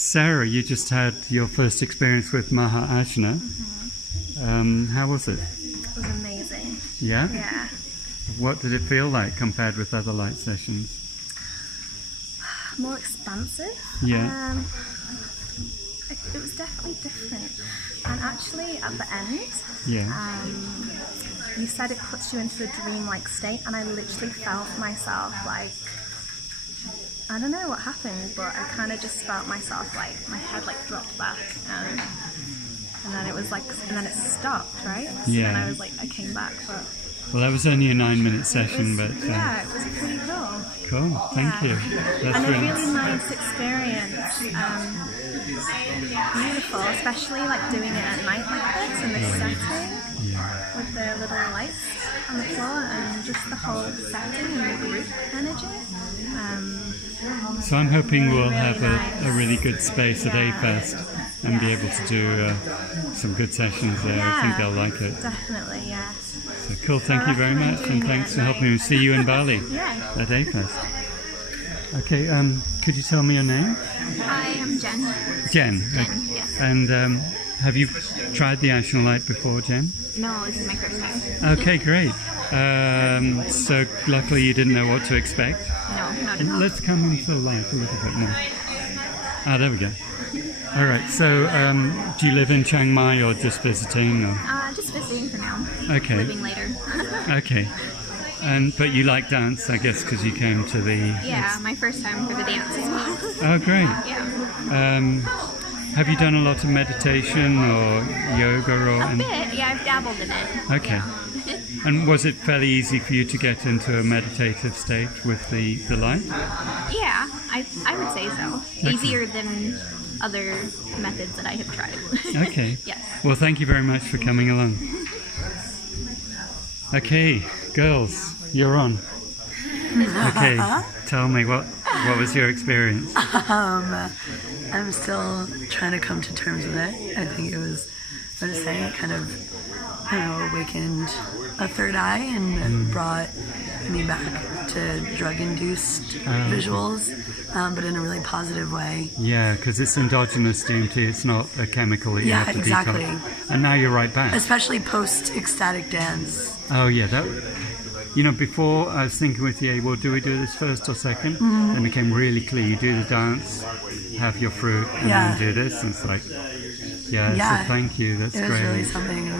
Sarah, you just had your first experience with Maha Ajna. How was it? It was amazing. Yeah? Yeah. What did it feel like compared with other light sessions? More expansive. Yeah. It was definitely different. And actually, at the end, Yeah. you said it puts you into a dreamlike state, and I literally felt myself like, I don't know what happened, but I kind of just felt myself like my head like dropped back, and then it was like, and then it stopped, right? Yeah. And I was like, I came back, but Well, that was only a 9-minute session, but yeah, it was pretty cool. cool. Thank you. That's And a really really nice experience. Beautiful, especially like doing it at night like this in this setting with the little lights on the floor and just the whole setting and the group energy. So I'm hoping we'll really have nice. a really good space at Yeah. A-Fest and be able to do some good sessions there. I think they'll like it. Definitely, yes. So cool, thank you very much, and thanks for helping me. See you in Bali Yeah. at A-Fest. Okay, could you tell me your name? Hi, I'm Jen. Jen. Yes. And have you tried the Ajna light before, Jen? No, this is my first time. Okay, great. So luckily you didn't know what to expect. No, not at all. Let's come into the light a little bit more. Ah, there we go. All right, so do you live in Chiang Mai or just visiting? Or? Just visiting for now. Okay. Living later. Okay. But you like dance, I guess, because you came to the... Yeah, my first time for the dance as well. Oh, great. Yeah. Have you done a lot of meditation or yoga or... A bit, yeah, I've dabbled in it. Okay. And was it fairly easy for you to get into a meditative state with the light? Yeah, I would say so. Okay. Easier than other methods that I have tried. Okay. Yes. Well, thank you very much for coming along. Okay, girls, you're on. Okay, tell me, what was your experience? I'm still trying to come to terms with it. I think it was, I was saying, it kind of, I don't know, awakened a third eye and brought me back to drug-induced visuals, but in a really positive way. Yeah, because it's endogenous DMT, it's not a chemical that you have to exactly. detox. And now you're right back. Especially post-ecstatic dance. Oh yeah, that. You know, before I was thinking with you, well, do we do this first or second? And it became really clear. You do the dance, have your fruit, and then do this. And it's like, so thank you. That's great. It was really something.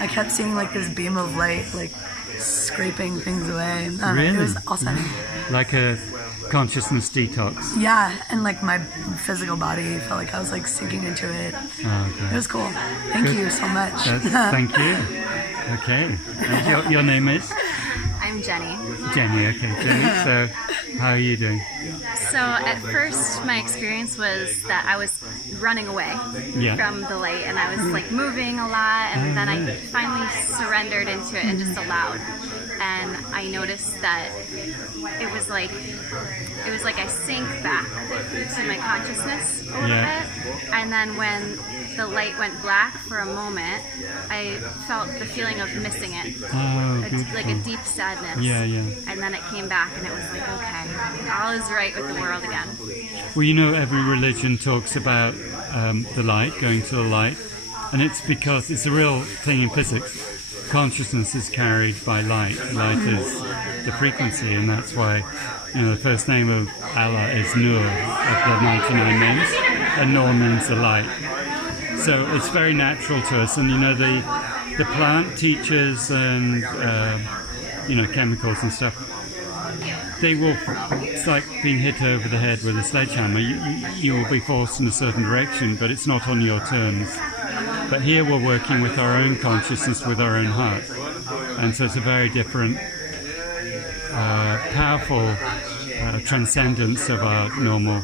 I kept seeing like this beam of light, like scraping things away. Really? It was awesome. Like a consciousness detox. Yeah, and like my physical body felt like I was like sinking into it. Oh, okay. It was cool. Thank you so much. Thank you. Okay. And your name is? I'm Jenny. Jenny, okay. Jenny, so how are you doing? So at first my experience was that I was running away from the light, and I was like moving a lot, and then I finally surrendered into it and just allowed. And I noticed that it was like I sank back to my consciousness a little bit, and then when the light went black for a moment, I felt the feeling of missing it. Oh, Like a deep sadness. Yeah, yeah. And then it came back, and it was like, okay, all is right with the world again. Well, you know, every religion talks about the light, going to the light, and it's because it's a real thing in physics. Consciousness is carried by light. Light is the frequency, and that's why, you know, the first name of Allah is Nur, of the 99 names, and Nur means the light. So it's very natural to us, and you know, the plant teachers and you know, chemicals and stuff, they will, it's like being hit over the head with a sledgehammer. You will be forced in a certain direction, but it's not on your terms. But here we're working with our own consciousness, with our own heart. And so it's a very different, powerful transcendence of our normal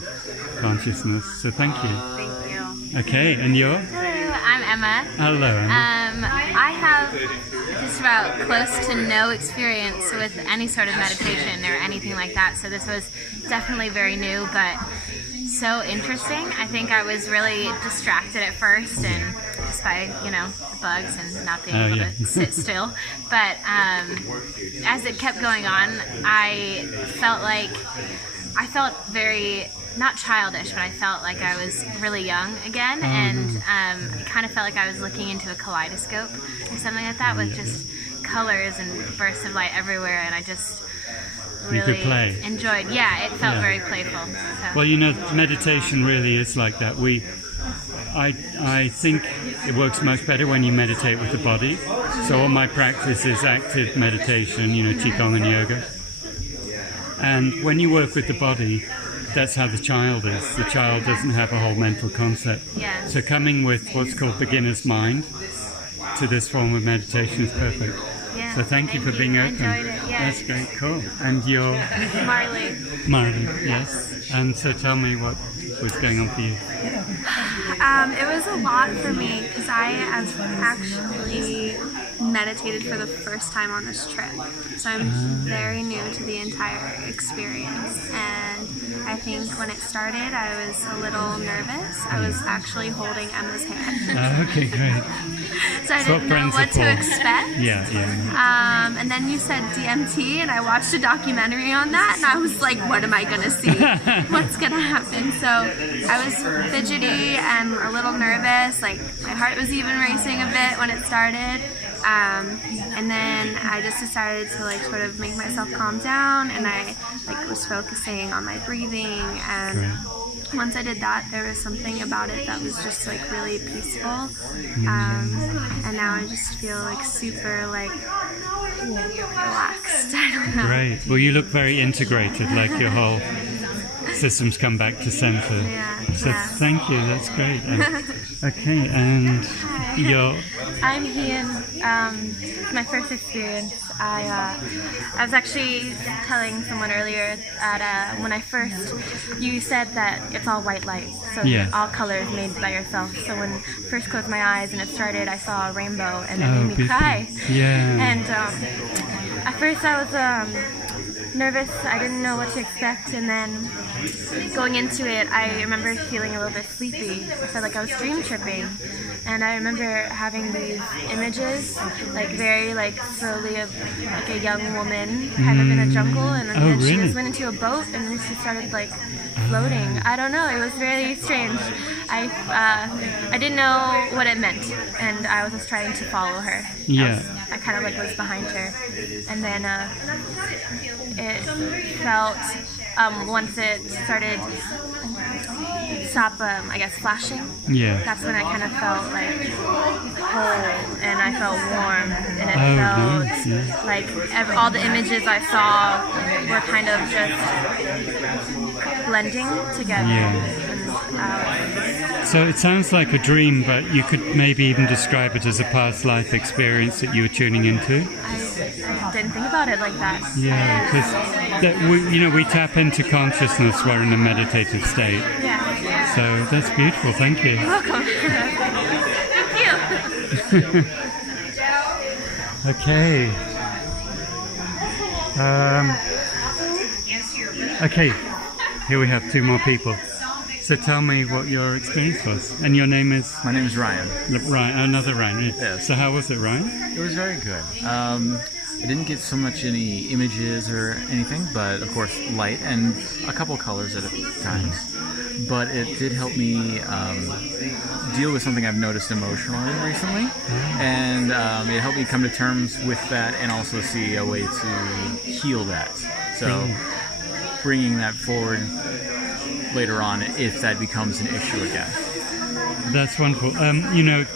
consciousness. So thank you. Thank you. Okay, and you're? Hello, I'm Emma. Hello, Emma. I have just about close to no experience with any sort of meditation or anything like that, so this was definitely very new, but so interesting. I think I was really distracted at first, and just by, you know, the bugs and not being able to sit still. But as it kept going on, I felt very not childish, but I felt like I was really young again, and I kind of felt like I was looking into a kaleidoscope or something like that, with just colors and bursts of light everywhere, and I just really enjoyed. Yeah, it felt very playful. So. Well, you know, meditation really is like that. I think it works much better when you meditate with the body. So all my practice is active meditation, you know, Qigong and yoga. And when you work with the body, that's how the child is. The child doesn't have a whole mental concept. Yeah. So coming with what's called beginner's mind to this form of meditation is perfect. Yeah. So thank you for being open. I enjoyed it, yeah. That's great, cool. And you're? Marley. Marley, yes. And so tell me what was going on for you. It was a lot for me because I actually meditated for the first time on this trip. So I'm very new to the entire experience, and I think when it started I was a little nervous. I was actually holding Emma's hand. Okay, great. So I didn't know what to expect. Yeah. And then you said DMT, and I watched a documentary on that, and I was like, what am I going to see? What's going to happen? So I was fidgety and a little nervous. Like, my heart was even racing a bit when it started. And then I just decided to like sort of make myself calm down, and I like was focusing on my breathing, and once I did that, there was something about it that was just like really peaceful, and now I just feel like super like relaxed. I don't know. Great. Well, you look very integrated, like your whole system's come back to center. So thank you, that's great. Okay, and you're? I'm Ian. It's my first experience. I was actually telling someone earlier that when I first, you said that it's all white light, so all colors made by yourself. So when I first closed my eyes and it started, I saw a rainbow, and it made me cry. Yeah. And at first I was nervous. I didn't know what to expect, and then going into it, I remember feeling a little bit sleepy. I felt like I was dream tripping, and I remember having these images, like very like slowly of like a young woman kind of in a jungle, and then she just went into a boat, and then she started like floating. I don't know. It was really strange. I didn't know what it meant, and I was just trying to follow her. I kind of like was behind her, and then it felt once it started stop I guess flashing, that's when I kind of felt like whole, and I felt warm, and it felt like all the images I saw were kind of just blending together. So it sounds like a dream, but you could maybe even describe it as a past life experience that you were tuning into. I didn't think about it like that. Yeah, because we tap into consciousness. We're in a meditative state. Yeah. So that's beautiful. Thank you. You're welcome. Thank you. Okay. Okay. Here we have two more people. So tell me what your experience was. And your name is? My name is Ryan. Ryan, another Ryan. Yes. So how was it, Ryan? It was very good. I didn't get so much any images or anything, but of course light and a couple colors at times. But it did help me deal with something I've noticed emotionally recently, and it helped me come to terms with that and also see a way to heal that. So bringing that forward later on if that becomes an issue again. That's wonderful.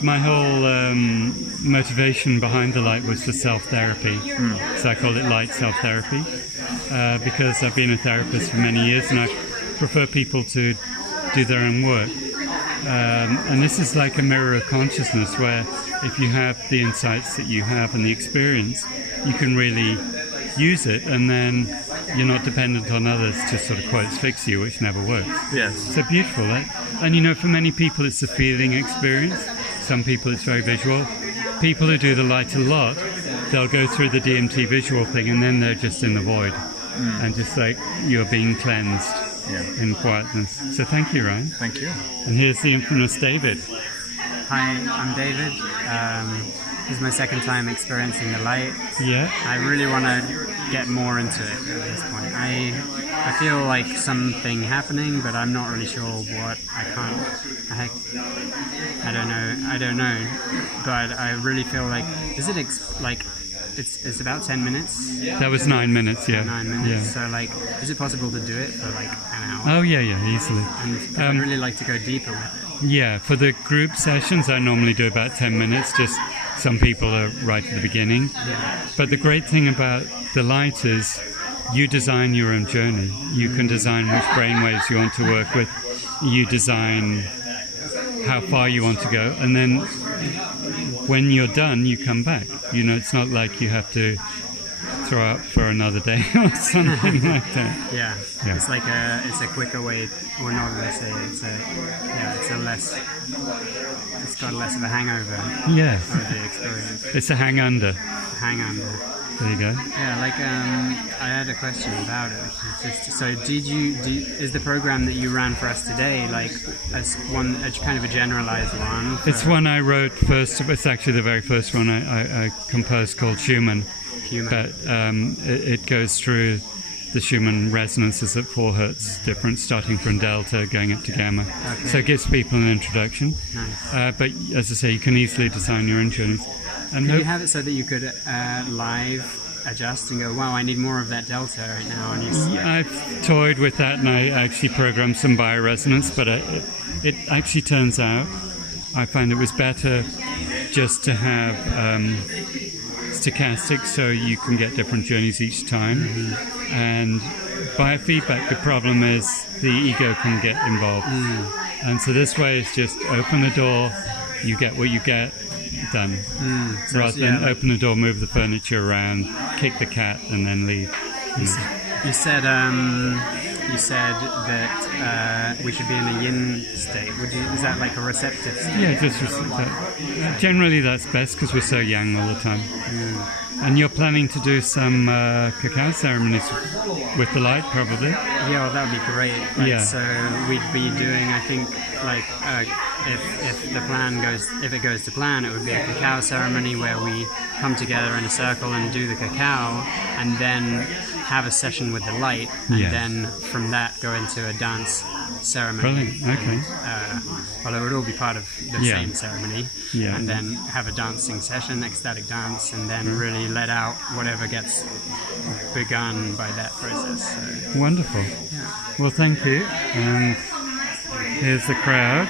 My whole motivation behind the light was for self-therapy. So I call it light self-therapy because I've been a therapist for many years, and I prefer people to do their own work. And this is like a mirror of consciousness, where if you have the insights that you have and the experience, you can really use it, and then you're not dependent on others to sort of quotes fix you, which never works. Yes. So beautiful. And for many people it's a feeling experience. Some people it's very visual. People who do the light a lot, they'll go through the DMT visual thing, and then they're just in the void and just like you're being cleansed in quietness. So thank you, Ryan. Thank you. And here's the infamous David. Hi, I'm David. This is my second time experiencing the light. Yeah. I really want to get more into it at this point. I feel like something happening, but I'm not really sure what. I don't know. But I really feel like, is it it's about 10 minutes? That was 9 minutes, yeah. 9 minutes. Yeah. So like, is it possible to do it for like an hour? Oh, yeah, easily. And I'd really like to go deeper with it. Yeah, for the group sessions, I normally do about 10 minutes. Just some people are right at the beginning. Yeah. But the great thing about the light is you design your own journey. You can design which brainwaves you want to work with. You design how far you want to go. And then when you're done, you come back. You know, it's not like you have to throw up for another day or something like that. Yeah. Yeah. It's like it's a quicker way, or not let's say, it's got less of a hangover Yes. of the experience. It's a hang under. Hang under. There you go. Yeah, like I had a question about it. So is the program that you ran for us today like as a kind of a generalized one? It's one I wrote first. It's actually the very first one I composed called Schumann. But it goes through the Schumann resonances at 4 hertz difference, starting from delta, going up to gamma. Okay. So it gives people an introduction. Nice. But as I say, you can easily design your own journeys. And Can you have it so that you could live adjust and go, wow, I need more of that delta right now? And I've toyed with that, and I actually programmed some bioresonance, but it actually turns out I find it was better just to have stochastic, so you can get different journeys each time. Mm-hmm. And biofeedback, the problem is the ego can get involved. And so this way is just open the door, you get what you get, done. So Rather than open the door, move the furniture around, kick the cat, and then leave. You said that we should be in a yin state. Is that like a receptive state? Yeah, just that. Generally that's best because we're so yang all the time. And you're planning to do some cacao ceremonies with the light, probably? Yeah, well, that would be great. Like, Yeah. So we'd be doing, I think, like if it goes to plan, it would be a cacao ceremony where we come together in a circle and do the cacao, and then have a session with the light, and then from that go into a dance ceremony. Brilliant. Okay. Well, it would all be part of the same ceremony, Yeah. and then have a dancing session, ecstatic dance, and then really let out whatever gets begun by that process. So, Wonderful. yeah. Well, thank you. And here's the crowd.